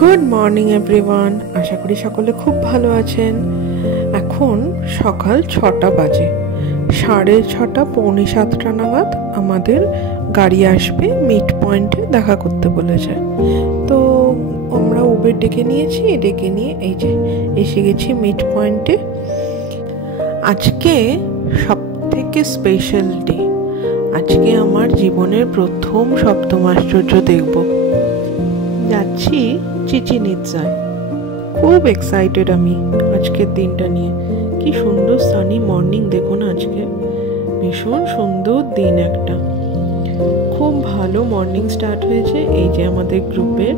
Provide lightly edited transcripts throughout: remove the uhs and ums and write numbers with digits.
Good morning everyone, আশা করি সকলে খুব ভালো আছেন। এখন সকাল 6টা বাজে, 6:30 পৌনে 7টা নাগাদ আমাদের গাড়ি আসবে, মিড পয়েন্টে দেখা করতে বলেছে। তো আমরা উবের ডেকে নিয়েছি, ডেকে নিয়ে এই যে এসে গেছি মিড পয়েন্টে। আজকে সব থেকে স্পেশাল ডে, আজকে আমার জীবনের প্রথম সপ্তম আশ্চর্য দেখব। যাচ্ছি চিচিন ইৎজায়। খুব এক্সাইটেড আমি আজকের দিনটা নিয়ে। কি সুন্দর সানি মর্নিং দেখুন, আজকে ভীষণ সুন্দর দিন একটা, খুব ভালো মর্নিং স্টার্ট হয়েছে। এই যে আমাদের গ্রুপের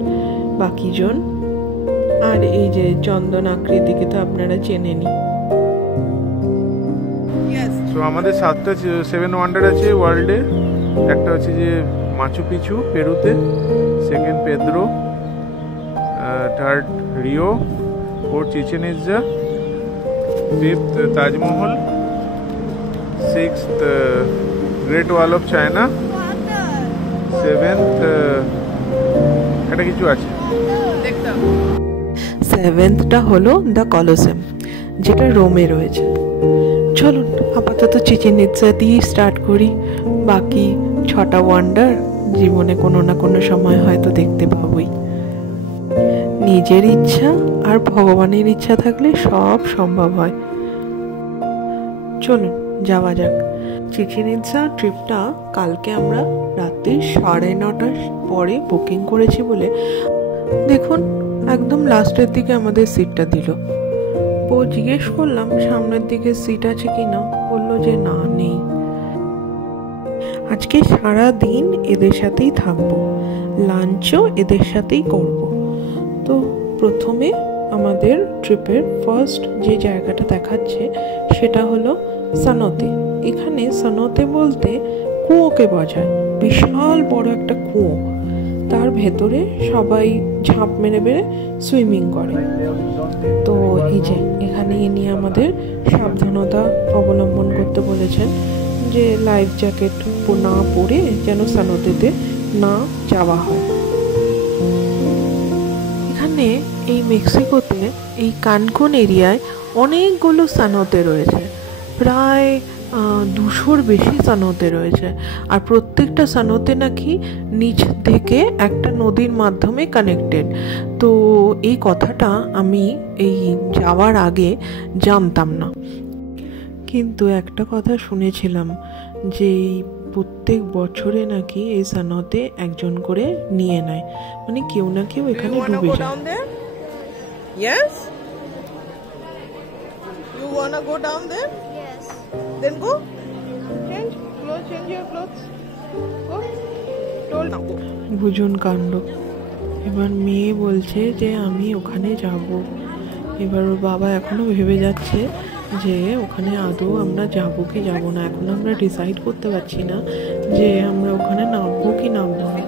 বাকিজন, আর এই যে চন্দন আকৃতিকে তো আপনারা চেনেনই। তো আমাদের 7টা 7 ওয়ান্ডার আছে ওয়ার্ল্ডে। একটা হচ্ছে যে মাচু পিছু পেরুতে, second Pedro, third Rio, fourth Chichen Itza, fifth Taj Mahal, sixth great wall of China, seventh একটা কিছু আছে, সেভেন্থটা হলো দ্য কলোসেম, যেটা রোমে রয়েছে। চলুন আপাতত চিচিন ইৎজা দিয়েই স্টার্ট করি। বাকি 6টা ওয়ান্ডার জীবনে কোনো না কোনো সময় হয়তো দেখতে পাবোই। নিজের ইচ্ছা আর ভগবানের ইচ্ছা থাকলে সব সম্ভব হয়। চলুন যাওয়া যাক। চিচিন ইৎজা ট্রিপটা কালকে আমরা রাত্রি 9:30টার পরে বুকিং করেছি বলে দেখুন একদম লাস্টের দিকে আমাদের সিটটা দিল। ও জিজ্ঞেস করলাম সামনের দিকে সিট আছে কিনা, বললো যে না, নেই। আজকে সারা দিন এদের সাথেই থাকবো, লাঞ্চও এদের সাথেই করব। তো প্রথমে আমাদের ট্রিপের ফার্স্ট যে জায়গাটা দেখাচ্ছে সেটা হলো সানোতে। এখানে সানোতে বলতে কুয়োকে বোঝায়, বিশাল বড় একটা কুয়ো, তার ভেতরে সবাই ঝাঁপ মেরে বেড়ে সুইমিং করে। তো এই যে এখানে নিয়ে আমাদের সাবধানতা অবলম্বন করতে বলেছেন, যে লাইফ জ্যাকেট না পরে যেন সানোতেতে না যাওয়া হয়। এখানে এই মেক্সিকোতে এই কানকুন এরিয়ায় অনেকগুলো সানোতে রয়েছে, প্রায় 200-র বেশি সানোতে রয়েছে। আর প্রত্যেকটা সানোতে নাকি নিচ থেকে একটা নদীর মাধ্যমে কানেক্টেড। তো এই কথাটা আমি এই যাওয়ার আগে জানতাম না, কিন্তু একটা কথা শুনেছিলাম যে প্রত্যেক বছরে নাকি এই সানোতে একজন করে নিয়ে নেয়, মানে কেউ না কেউ এখানে ডুবে যায়। Yes? You wanna go down there? Yes. Then go. Change clothes, change your clothes. Go. Told now go. বুঝুন কাণ্ড। এবার মেয়ে বলছে যে আমি ওখানে যাব। এবার ওর বাবা এখনো ভেবে যাচ্ছে যে ওখানে আদৌ আমরা যাবো কি যাব না। এখন আমরা ডিসাইড করতে পারছি না যে আমরা ওখানে নামবো কি নামবো না।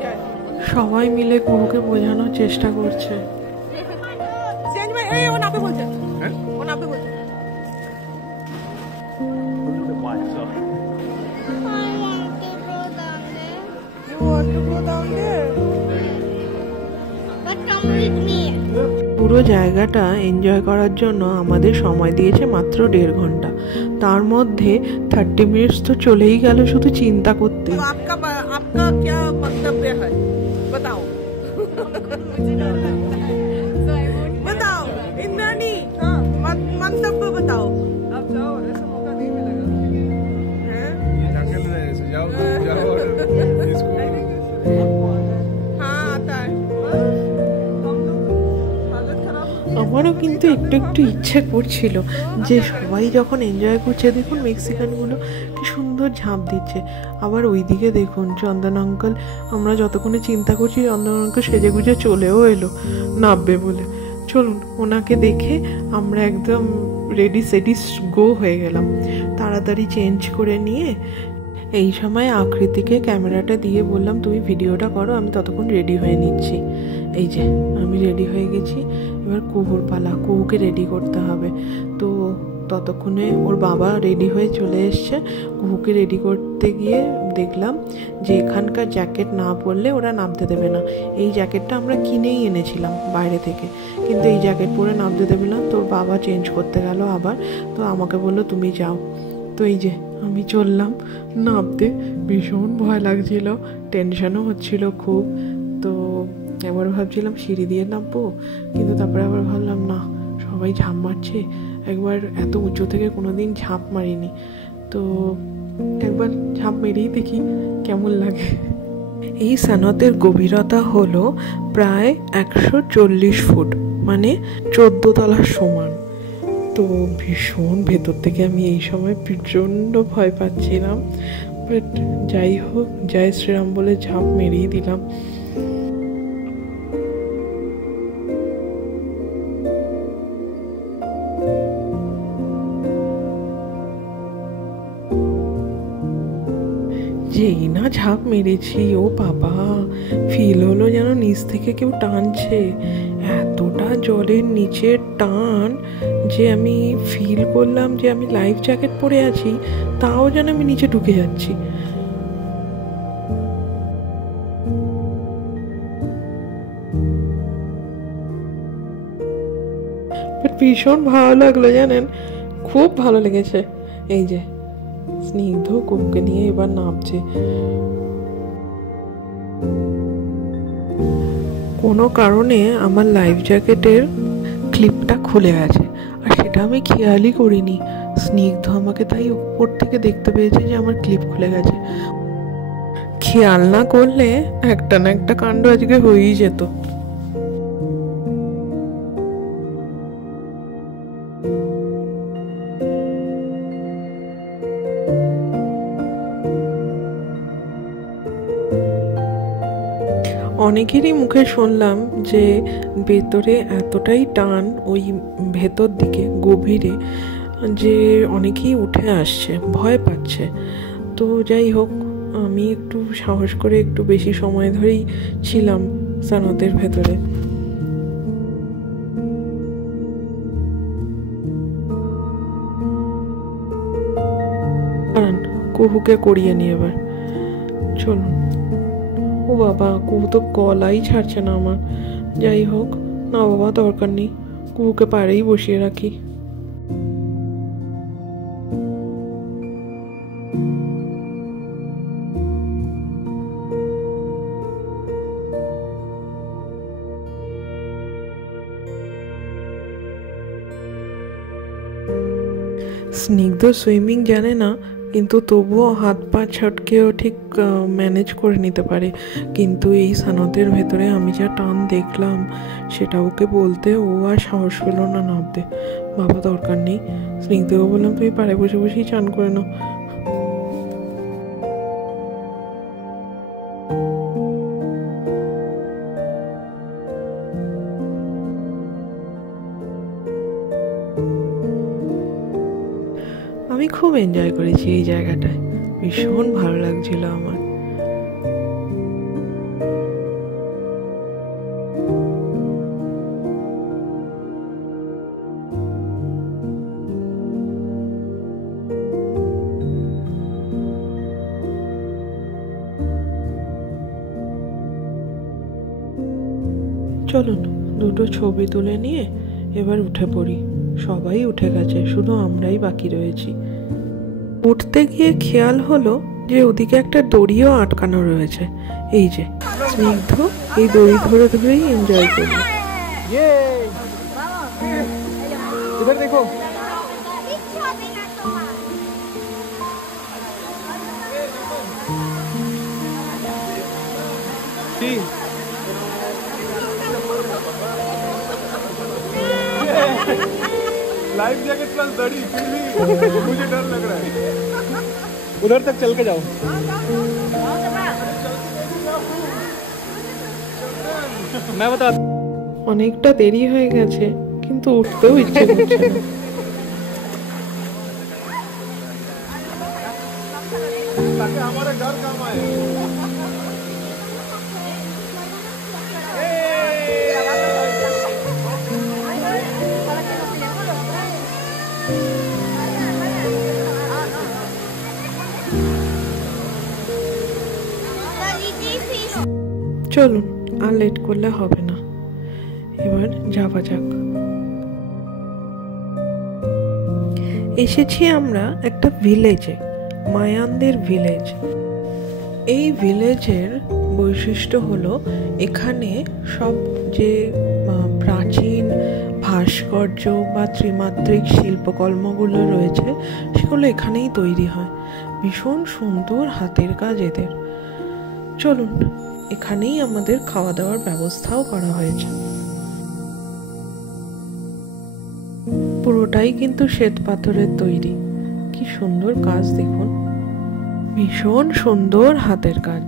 সবাই মিলে কুহুকে বোঝানোর চেষ্টা করছে। Change my. Hey, वो नापे बोलते. हैं? वो नापे बोलते. I want to go down there. You want to go down there? But come with me. পুরো জায়গাটা এনজয় করার জন্য আমাদের সময় দিয়েছে মাত্র 1.5 ঘন্টা। তার মধ্যে 30 মিনিটস তো চলেই গেল শুধু চিন্তা করতে। तो आपका क्या मंतव्य है? बताओ. बताओ इंद्राणी, हाँ मंतव्य बताओ. अब जाओ, ऐसा मौका नहीं मिलेगा. हैं? जंगल में ऐसे जाओ और इसको हाँ आता है. हम लोग हालत खराब. আমারও কিন্তু একটু একটু ইচ্ছে করছিল যে সবাই যখন এনজয় করছে, দেখুন মেক্সিকানগুলো কি সুন্দর ঝাঁপ দিচ্ছে। আবার ওইদিকে দেখুন চন্দন আঙ্কেল, আমরা যতক্ষণে চিন্তা করছি চন্দন আঙ্কেল সেজে গুজে চলেও এলো নামবে বলে। চলুন ওনাকে দেখে আমরা একদম রেডি সেডি গো হয়ে গেলাম, তাড়াতাড়ি চেঞ্জ করে নিয়ে। এই সময় আকৃতিকে ক্যামেরাটা দিয়ে বললাম তুমি ভিডিওটা করো, আমি ততক্ষণ রেডি হয়ে নিচ্ছি। এই যে আমি রেডি হয়ে গেছি, এবার কুহুর পালা, কুহুকে রেডি করতে হবে। তো ততক্ষণে ওর বাবা রেডি হয়ে চলে এসছে। কুহুকে রেডি করতে গিয়ে দেখলাম যে এখানকার জ্যাকেট না পরলে ওরা নামতে দেবে না। এই জ্যাকেটটা আমরা কিনেই এনেছিলাম বাইরে থেকে, কিন্তু এই জ্যাকেট পরে নামতে দেবে না। তোর বাবা চেঞ্জ করতে গেল আবার, তো আমাকে বললো তুমি যাও। তো এই যে আমি চললাম নামতে, ভীষণ ভয় লাগছিল, টেনশনও হচ্ছিল খুব। তো একবার ভাবছিলাম সিঁড়ি দিয়ে নামবো, কিন্তু তারপরে আবার ভাবলাম না, সবাই ঝাঁপ মারছে, একবার এত উঁচু থেকে কোনোদিন ঝাঁপ মারিনি, তো একবার ঝাঁপ মেরেই দেখি কেমন লাগে। এই সানতের গভীরতা হলো প্রায় 140 ফুট, মানে 14 তলার সমান। তো ভীষণ ভেতর থেকে আমি এই সময় প্রচণ্ড ভয় পাচ্ছিলাম, বাট যাই হোক, জয় শ্রীরাম বলে ঝাঁপ মেরেই দিলাম। যেই না ঝাঁপ মেরেছি, ও বাবা, ফিল হলো যেন নিচ থেকে কেউ টানছে। এতটা জলের নিচে টান যে আমি ফিল করলাম যে আমি লাইফ জ্যাকেট পরে আছি, তাও যেন আমি নিচে ঢুকে যাচ্ছি। ভীষণ ভালো লাগলো জানেন, খুব ভালো লেগেছে। এই যে স্নিগ্ধ কুকুকে নিয়ে এবার নামছে। কোনো কারণে আমার লাইফ জ্যাকেটের ক্লিপটা খুলে গেছে, আর সেটা আমি খেয়ালই করিনি। স্নিগ্ধ আমাকে তাই উপর থেকে দেখতে পেয়েছে যে আমার ক্লিপ খুলে গেছে। খেয়াল না করলে একটা না একটা কাণ্ড আজকে হয়েই যেত। অনেকেরই মুখে শুনলাম যে ভেতরে এতটাই টান ওই ভেতর দিকে গভীরে যে অনেকেই উঠে আসছে, ভয় পাচ্ছে। তো যাই হোক, আমি একটু সাহস করে একটু বেশি সময় ধরেই ছিলাম সানতের ভেতরে। কুহুকে করিয়ে নিয়ে এবার চলুন। ও বাবা, কুহু তো গলাই ছাড়ছে না আমার। যাই হোক, না বাবা দরকার নেই, কুহুকে পাড়েই বসিয়ে রাখি। স্নিগ্ধ সুইমিং জানে না, কিন্তু তবুও হাত পা ছটকেও ঠিক ম্যানেজ করে নিতে পারে। কিন্তু এই সানতের ভেতরে আমি যা টান দেখলাম, সেটা ওকে বলতে ও আর সাহস পেল না নামতে। বাবা দরকার নেই, স্নিগ্ধকে বললাম তুমি পাড়ে বসে বসেই চান করে নাও। আমি খুব এনজয় করেছি এই জায়গাটায়, ভীষণ ভালো লাগছিল আমার। চলুন দুটো ছবি তুলে নিয়ে এবার উঠে পড়ি। সবাই উঠে গেছে, শুধু আমরাই বাকি রয়েছি। উঠতে গিয়ে খেয়াল হলো যে ওদিকে একটা দড়িও আটকানো রয়েছে। এই যে স্নিগ্ধ এই দড়ি ধরে ধরেই এনজয় করবে। দেখো लाइफ जैकेट प्लस दड़ी, फिर भी मुझे डर लग रहा है। उधर तक चल के जाओ। मैं बता, অনেকটা দেরি হয়ে গেছে, কিন্তু উঠতেও ইচ্ছে করছে না। ताकि हमारे डर काम आए। চলুন আর লেট করলে হবে না, এবার যাওয়া যাক। এসেছি আমরা একটা ভিলেজে, মায়ানদের ভিলেজ। এই ভিলেজের বৈশিষ্ট্য হলো এখানে সব যে প্রাচীন ভাস্কর্য বা ত্রিমাত্রিক শিল্পকর্মগুলো রয়েছে সেগুলো এখানেই তৈরি হয়। ভীষণ সুন্দর হাতের কাজ এদের। চলুন, এখানেই আমাদের খাওয়া দাওয়ার ব্যবস্থাও করা হয়েছে। পুরোটাই কিন্তু শ্বেত পাথরের তৈরি। কি সুন্দর কাজ দেখুন, ভীষণ সুন্দর হাতের কাজ।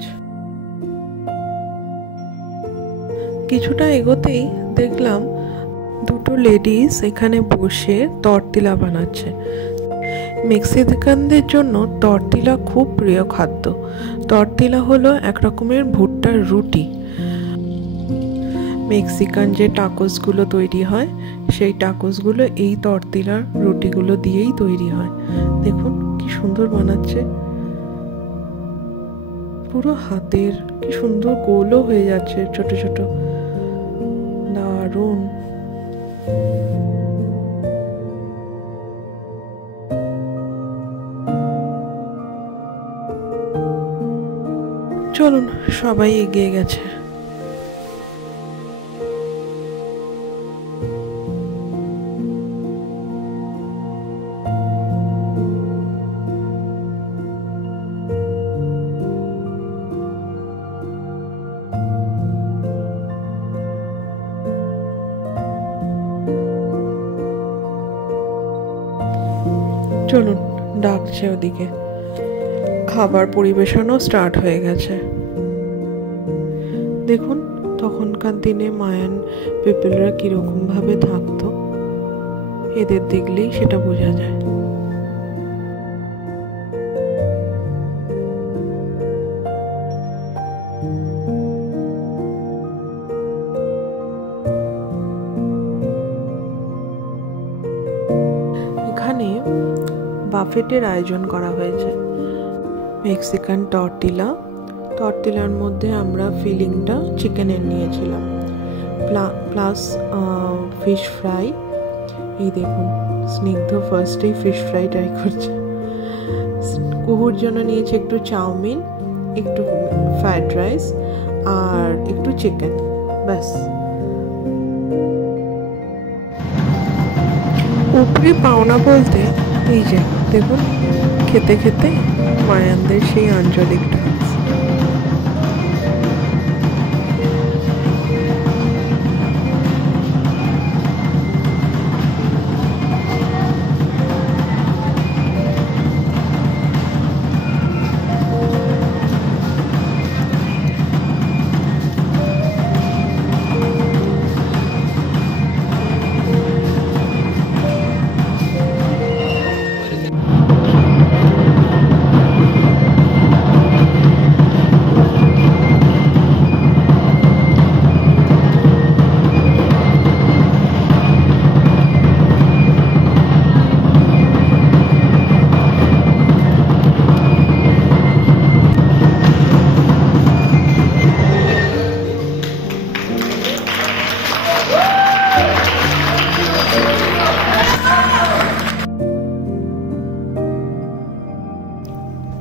কিছুটা এগোতেই দেখলাম দুটো লেডিস এখানে বসে তরতিলা বানাচ্ছে। মেক্সিকানদের জন্য তরতিলা খুব প্রিয় খাদ্য। তরতিলা হলো এক রকমের ভুট্টার রুটি। মেক্সিকান যে টাকোসগুলো তৈরি হয় সেই টাকোসগুলো এই তরতিলার রুটিগুলো দিয়েই তৈরি হয়। দেখুন কি সুন্দর বানাচ্ছে, পুরো হাতের, কি সুন্দর গোলও হয়ে যাচ্ছে ছোট ছোট, দারুণ। চলুন, সবাই এগিয়ে গেছে। চলুন, ডাকছে ওদিকে। খাবার পরিবেশনও স্টার্ট হয়ে গেছে। দেখুন তখনকার দিনে মায়ান পিপলরা কিরকম ভাবে থাকতো, এদের দেখলেই সেটা বোঝা যায়। এখানে বাফেটের আয়োজন করা হয়েছে। মেক্সিকান টর্টিলার মধ্যে আমরা ফিলিংটা চিকেনের নিয়েছিলাম, প্লাস ফিশ ফ্রাই। এই দেখুন স্নিগ্ধ ফার্স্টেই ফিশ ফ্রাই ট্রাই করছে। কুহুর জন্য নিয়েছি একটু চাউমিন, একটু ফ্রাইড রাইস আর একটু চিকেন, ব্যাস। উপরি পাওনা বলতে এই যে দেখুন, খেতে খেতে মায়ানদের সেই আঞ্চলিক ডান্স।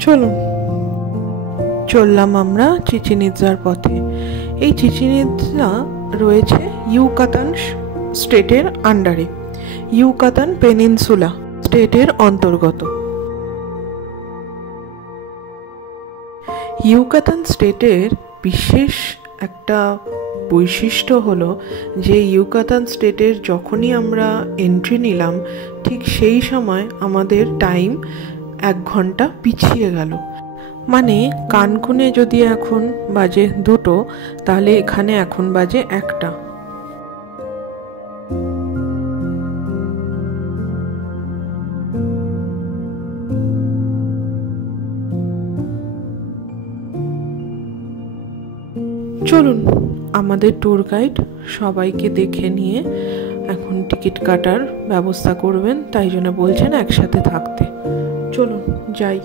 চলুন, চললাম আমরা চিচিন ইৎজার পথে। এই চিচিন ইৎজা রয়েছে ইউকাতান স্টেটের আন্ডারে, ইউকাতান পেনিনসুলা স্টেটের অন্তর্গত। ইউকাতান স্টেটের বিশেষ একটা বৈশিষ্ট্য হলো যে ইউকাতান স্টেটের যখনই আমরা এন্ট্রি নিলাম ঠিক সেই সময় আমাদের টাইম 1 ঘন্টা পিছিয়ে গেল। মানে কানকুনে যদি এখন বাজে 2টো, তাহলে এখানে এখন বাজে 1টা। চলুন, আমাদের ট্যুর গাইড সবাইকে দেখে নিয়ে এখন টিকিট কাটার ব্যবস্থা করবেন, তাই জন্য বলছেন একসাথে থাকতে। চলুন যাই।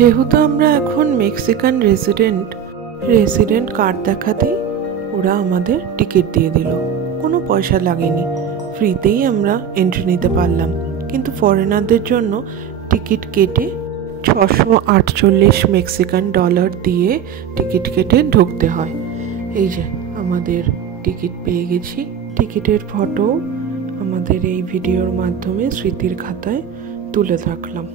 যেহেতু আমরা এখন মেক্সিকান রেসিডেন্ট কার্ড দেখাতেই ওরা আমাদের টিকিট দিয়ে দিল, কোনো পয়সা লাগেনি, ফ্রিতেই আমরা এন্ট্রি নিতে পারলাম। কিন্তু ফরেনারদের জন্য টিকিট কেটে 648 মেক্সিকান ডলার দিয়ে টিকিট কেটে ঢুকতে হয়। এই যে আমাদের টিকিট পেয়ে গেছি, টিকিটের ফটো আমাদের এই ভিডিওর মাধ্যমে স্মৃতির খাতায় তুলে রাখলাম।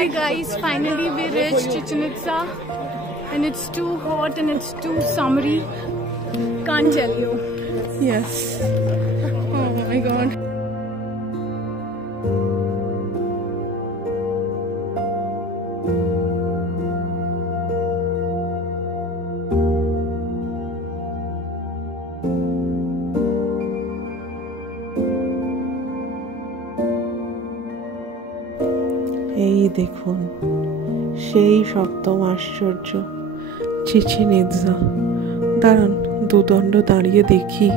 Hi guys, finally we reached Chichen Itza and it's too hot and it's too summery. Can't tell you. Yes. Oh my god. এই দেখুন সেই সপ্তম আশ্চর্য চিচেন ইৎজা। দাঁড়ান দুদণ্ড দাঁড়িয়ে দেখি।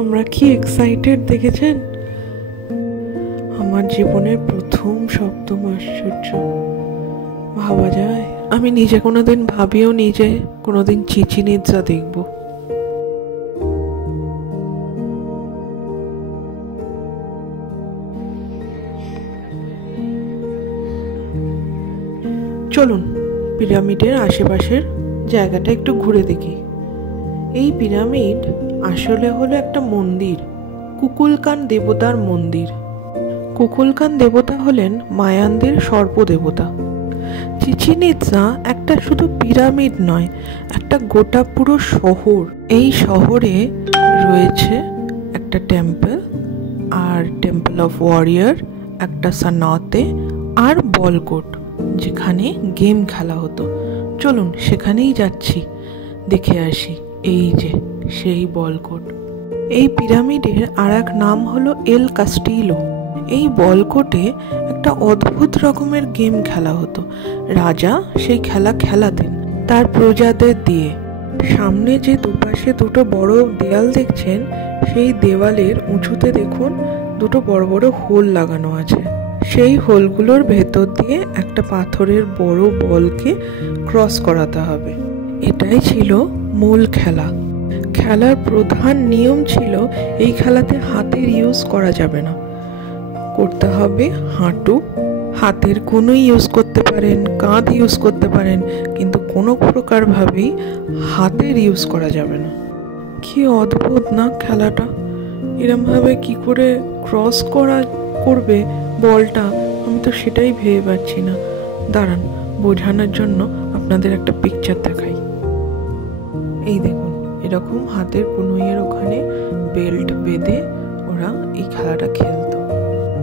আমরা কি এক্সাইটেড দেখেছেন? আমার জীবনের প্রথম সপ্তম আশ্চর্য। ভাবা যায়? আমি নিজে কোনোদিন ভাবিও নি যে কোনোদিন চিচেন ইৎজা দেখব। চলুন পিরামিডের আশেপাশের জায়গাটা একটু ঘুরে দেখি। এই পিরামিড আসলে হলো একটা মন্দির, কুকুলকান দেবতার মন্দির। কুকুলকান দেবতা হলেন মায়ানদের সর্পদেবতা। চিচেন ইৎজা একটা শুধু পিরামিড নয়, একটা গোটা পুরো শহর। এই শহরে রয়েছে একটা টেম্পল, আর টেম্পল অফ ওয়ারিয়ার, একটা সানাতে, আর বলকোট যেখানে গেম খেলা হতো। চলুন সেখানেই যাচ্ছি, দেখে আসি। এই যে সেই বলকোট। এই পিরামিডের আর এক নাম হলো এল কাস্টিলো। এই বলকোটে একটা অদ্ভুত রকমের গেম খেলা হতো। রাজা সেই খেলা খেলাতেন তার প্রজাদের দিয়ে। সামনে যে দুপাশে দুটো বড় দেয়াল দেখছেন, সেই দেওয়ালের উঁচুতে দেখুন দুটো বড় বড় হোল লাগানো আছে। সেই হোলগুলোর ভেতর দিয়ে একটা পাথরের বড় বলকে ক্রস করাতে হবে। এটাই ছিল মূল খেলা। খেলার প্রধান নিয়ম ছিল এই খেলাতে হাতের ইউজ করা যাবে না, করতে হবে হাঁটু। হাতের কোনোই ইউজ করতে পারেন, কাঁধ ইউজ করতে পারেন, কিন্তু কোনো প্রকারভাবেই হাতের ইউজ করা যাবে না। কি অদ্ভুত না খেলাটা! এরমভাবে কি করে ক্রস করবে বলটা, আমি তো সেটাই ভেবে পাচ্ছি না। দাঁড়ান বোঝানোর জন্য আপনাদের একটা পিকচার দেখাই। এই দেখুন, এরকম হাতের কনুইয়ের ওখানে বেল্ট বেঁধে ওরা এই খেলাটা খেলতো।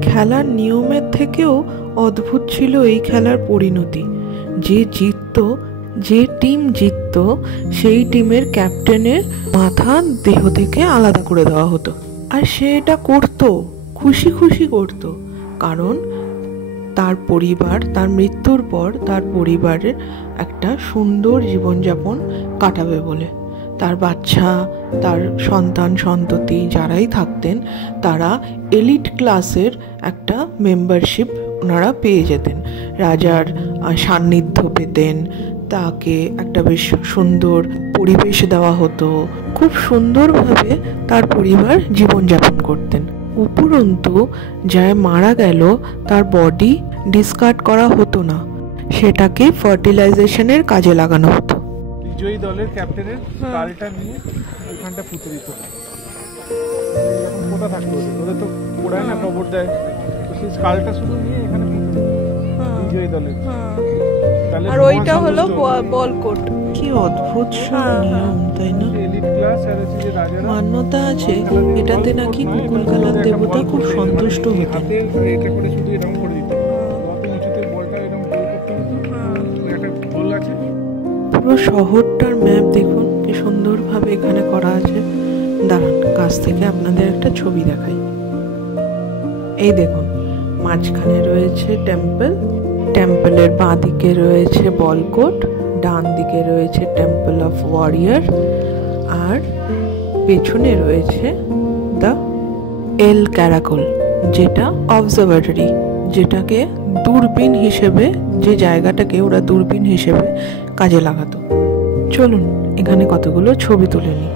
খেলার নিয়মের থেকেও অদ্ভুত ছিল এই খেলার পরিণতি। যে টিম জিতত সেই টিমের ক্যাপ্টেনের মাথা দেহ থেকে আলাদা করে দেওয়া হতো। আর সে এটা করতো, খুশি খুশি করতো, কারণ তার পরিবার, তার মৃত্যুর পর তার পরিবারের একটা সুন্দর জীবনযাপন কাটাবে বলে। তার বাচ্চা, তার সন্তান সন্ততি যারাই থাকতেন, তারা এলিট ক্লাসের একটা মেম্বারশিপ ওনারা পেয়ে যেতেন, রাজার সান্নিধ্য পেতেন, তাকে একটা বেশ সুন্দর পরিবেশ দেওয়া হতো, খুব সুন্দরভাবে তার পরিবার জীবনযাপন করতেন। উপরন্তু যারা মারা গেল তার বডি ডিসকার্ড করা হতো না, সেটাকে ফার্টিলাইজেশনের কাজে লাগানো হতো। বিজয়ী দলের ক্যাপ্টেনের কালটা নিয়ে এখানটা পুঁতে দিত। পোতা থাকতো, ওদের তো পোড়ায় না, কবর দেয়, তো সেই কালটা শুধু নিয়ে এখানে পুঁতে দিত বিজয়ী দলের। তাহলে আর ওইটা হলো বল কোট। কি অদ্ভুত সব নিয়ম, তাই না? এলিট ক্লাস আর হচ্ছে যে রাজারা মান্যতা আছে এটাতে নাকি কুকুলকালার দেবতা খুব সন্তুষ্ট হতেন। হাতে এটা করে শুধু এরকম করে দিতে, অত উঁচুতে বলটা এরকম গোল করতে হতো। একটা গোল আছে। পুরো শহরটার ম্যাপ দেখুন কি সুন্দরভাবে এখানে করা আছে। দাঁড়ান কাছ থেকে আপনাদের একটা ছবি দেখাই। এই দেখুন মাঝখানে রয়েছে টেম্পল, টেম্পলের বাঁ দিকে রয়েছে বলকোট, ডান দিকে রয়েছে টেম্পল অফ ওয়ারিয়ার, আর পেছনে রয়েছে দ্য এল ক্যারাকল, যেটা অবজারভেটরি, যেটাকে দূরবীন হিসেবে, যে জায়গাটাকে ওরা দূরবীন হিসেবে কাজে লাগাতো। চলুন এখানে কতগুলো ছবি তুলে নিই।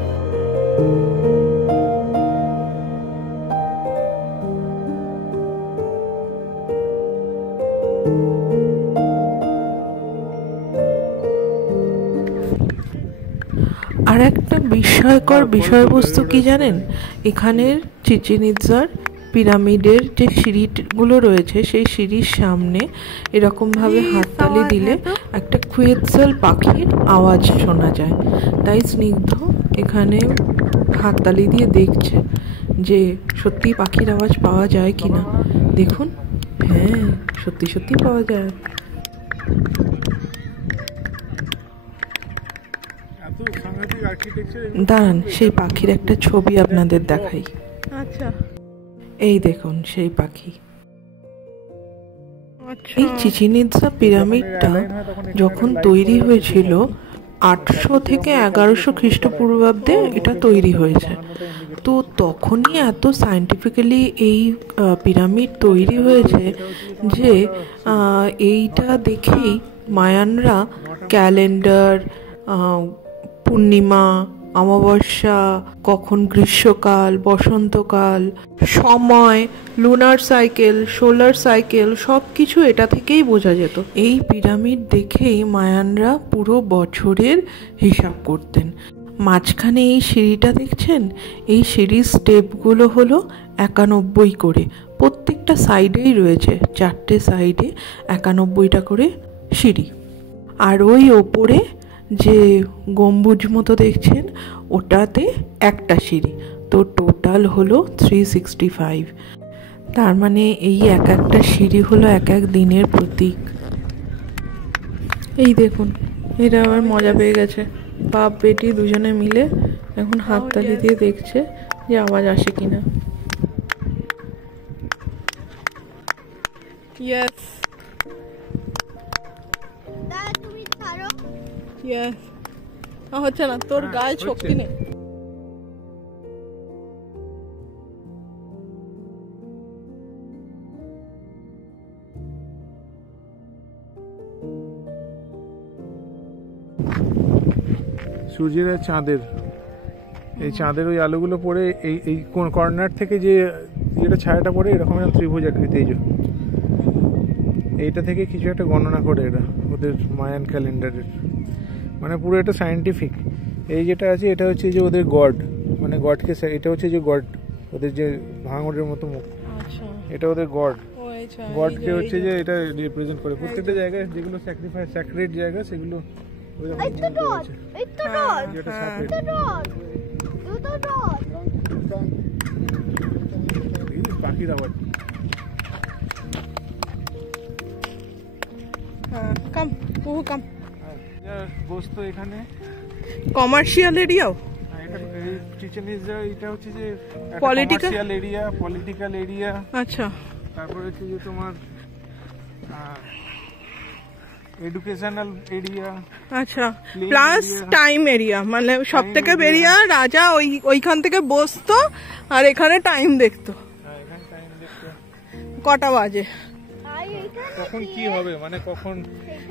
আর একটা বিস্ময়কর বিষয়বস্তু কি জানেন, এখানের চিচিন ইৎজার পিরামিডের যে সিঁড়িগুলো রয়েছে সেই সিঁড়ির সামনে এরকমভাবে হাততালি দিলে একটা কুয়েতশাল পাখির আওয়াজ শোনা যায়। তাই স্নিগ্ধ এখানে হাততালি দিয়ে দেখছে যে সত্যি পাখির আওয়াজ পাওয়া যায় কিনা। দেখুন, হ্যাঁ সত্যি সত্যি পাওয়া যায়। এত সাংঘাতিক আর্কিটেকচার। দাঁড়ান সেই পাখির একটা ছবি আপনাদের দেখাই। আচ্ছা এই দেখুন সেই পাখি। আচ্ছা এই চিচিন ইৎজা পিরামিডটা যখন তৈরি হয়েছিল 800 থেকে 1100 খ্রিস্টপূর্বাব্দে এটা তৈরি হয়েছে। তো তখনই এত সায়েন্টিফিক্যালি এই পিরামিড তৈরি হয়েছে যে এইটা দেখেই মায়ানরা ক্যালেন্ডার, পূর্ণিমা, অমাবস্যা, কখন গ্রীষ্মকাল, বসন্তকাল, সময়, লুনার সাইকেল, সোলার সাইকেল সব কিছু এটা থেকেই বোঝা যেত। এই পিরামিড দেখেই মায়ানরা পুরো বছরের হিসাব করতেন। মাঝখানে এই সিঁড়িটা দেখছেন, এই সিঁড়ির স্টেপগুলো হলো 91 করে, প্রত্যেকটা সাইডেই রয়েছে, 4টে সাইডে 91টা করে সিঁড়ি। আর ওই ওপরে যে গম্বুজ মতো দেখছেন ওটাতে একটা সিঁড়ি, তো টোটাল হলো 365। তার মানে এই এক একটা সিঁড়ি হলো এক এক দিনের প্রতীক। এই দেখুন এরা আবার মজা পেয়ে গেছে, বাপ বেটি দুজনে মিলে এখন হাততালি দিয়ে দেখছে যে আওয়াজ আসে কিনা। ইয়েস দাদা তুমি ছাড়ো। ইয়েস হচ্ছে না, তোর গায়ে শক্তি নেই। সূর্যের আর চাঁদের, এই চাঁদের ওই আলোগুলো পড়ে এই এই কোন কর্নার থেকে যে যেটা ছায়াটা পড়ে এরকম একটা ত্রিভুজ আকৃতি। এই যে এইটা থেকে কিছু একটা গণনা করে এরা ওদের মায়ান ক্যালেন্ডারের, মানে পুরো এটা সায়েন্টিফিক। এই যেটা আছে এটা হচ্ছে যে ওদের গড, মানে গডকে, এটা হচ্ছে যে গড, ওদের যে ভাঙড়ের মতো মুখ, আচ্ছা এটা ওদের গড। ও আচ্ছা, গডকে হচ্ছে যে এটা রিপ্রেজেন্ট করে। প্রত্যেকটা জায়গায় যেগুলো স্যাক্রিফাইস স্যাক্রেড জায়গা সেগুলো এই তো ডট, এই তো ডট, যেটা হ্যাঁ। sacred। এই তো ডট, এই তো ডট। এই যে পাখির আওয়াজ। হ্যাঁ কাম কুহু কাম। বসতো এখানে কমার্শিয়াল এরিয়াও এটা হচ্ছে যে Political? Political area, political area, আচ্ছা তারপরে হচ্ছে যে তোমার এডুকেশনাল এরিয়া, আচ্ছা Play plus area. Time area, মানে সব থেকে area. বেরিয়া রাজা ওইখান থেকে বসতো আর এখানে টাইম দেখতো এখানে টাইম দেখতে কটা বাজে, আর এখানে কখন কি হবে, মানে কখন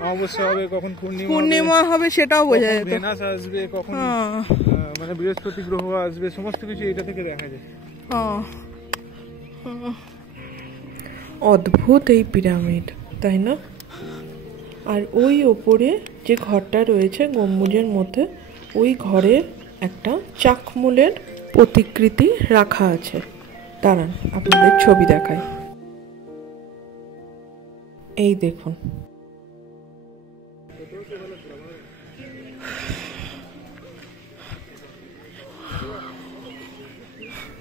অমাবস্যা হবে, কখন পূর্ণিমা হবে সেটাও বোঝা যেত। ভেনাস আসবে, কখন হ্যাঁ মানে বৃহস্পতি গ্রহ আসবে, সমস্ত কিছু এটা থেকে দেখা যায়। হ্যাঁ অদ্ভুত এই পিরামিড, তাই না? আর ওই ওপরে যে ঘরটা রয়েছে গম্বুজের মধ্যে, ওই ঘরের একটা চাকমুলের প্রতিকৃতি রাখা আছে। দাঁড়ান আপনাদের ছবি দেখাই। এই দেখুন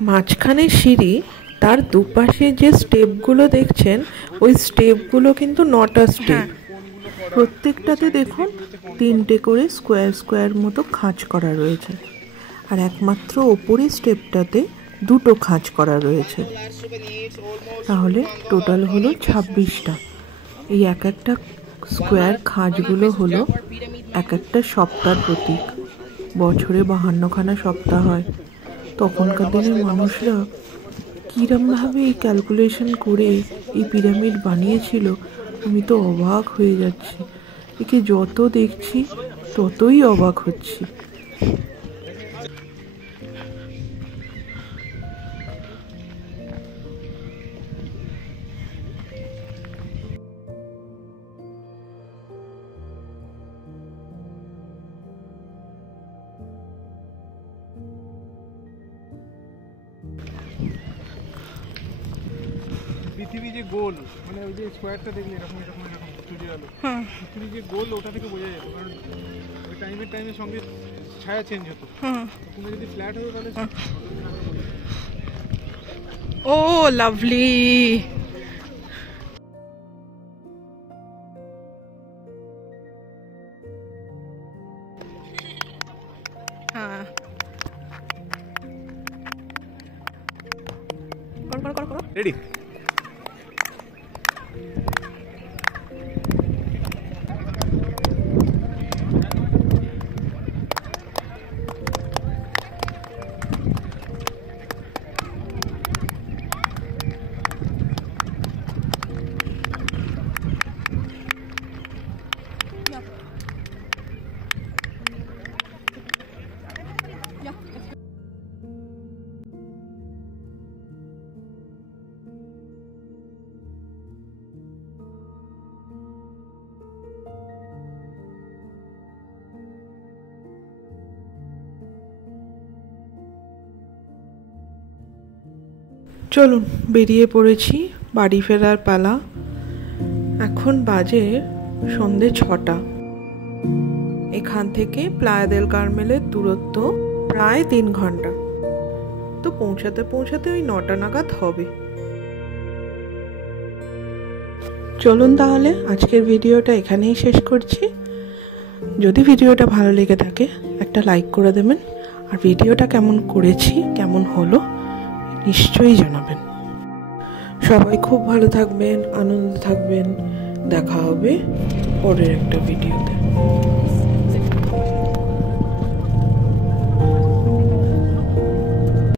মাঝখানে সিঁড়ি, তার দুপাশে যে স্টেপগুলো দেখছেন ওই স্টেপগুলো কিন্তু 9টা স্টেপ। প্রত্যেকটাতে দেখুন 3টে করে স্কোয়ার স্কোয়ার মতো খাঁজ করা রয়েছে, আর একমাত্র ওপরের স্টেপটাতে 2টো খাঁজ করা রয়েছে। তাহলে টোটাল হলো 26টা। এই এক একটা স্কোয়ার খাঁজগুলো হলো এক একটা সপ্তাহের প্রতীক। বছরে 52খানা সপ্তাহ হয়। তখনকার দিনের মানুষরা কীরমভাবে এই ক্যালকুলেশন করে এই পিরামিড বানিয়েছিল, আমি তো অবাক হয়ে যাচ্ছি। একে যত দেখছি ততই অবাক হচ্ছি। পৃথিবী যে গোল, মানে ওই যে স্কোয়ারটা দেখলে এরকম এরকম এরকম সূর্যের আলো, পৃথিবী যে গোল ওটা থেকে বোঝা যেত, কারণ ওই টাইমের সঙ্গে ছায়া চেঞ্জ হতো। তুমি যদি ফ্ল্যাট হতো তাহলে ও লাভলি। হ্যাঁ, করো। রেডি। চলুন, বেরিয়ে পড়েছি, বাড়ি ফেরার পালা। এখন বাজে সন্ধে 6টা। এখান থেকে প্লায়া দেল কার্মেলের দূরত্ব প্রায় 3 ঘন্টা। তো পৌঁছাতে পৌঁছাতে ওই 9টা নাগাদ হবে। চলুন তাহলে আজকের ভিডিওটা এখানেই শেষ করছি। যদি ভিডিওটা ভালো লেগে থাকে একটা লাইক করে দেবেন, আর ভিডিওটা কেমন করেছি, কেমন হলো নিশ্চয়ই জানাবেন। সবাই খুব ভালো থাকবেন, আনন্দে থাকবেন। দেখা হবে পরের একটা ভিডিওতে।